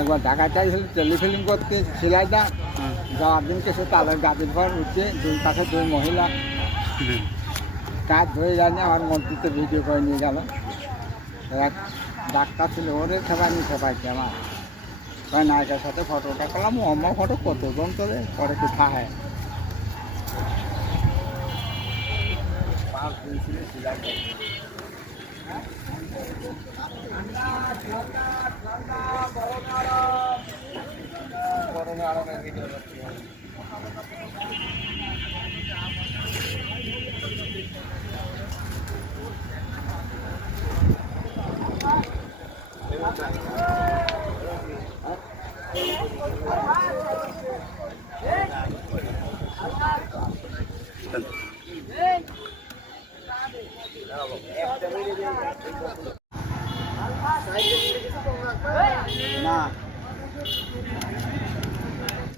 একবার ঢাকায় চাইছিল টেলিফিল্ম করতে সিলাইদা যাওয়ার দিনকে সে তালের গাড়ির পর উঠছে দুই পাশে দুই মহিলা কাজ ধরে যায়নি আমার মন্ত্রীতে ভিডিও করে নিয়ে গেল। এক ডাক্তার ছিল ওরে সবাই নিতে পারছে আমার নায়কের সাথে ফটোটা করলাম অম্মা ফটো কতজন করে পরে কি খায় না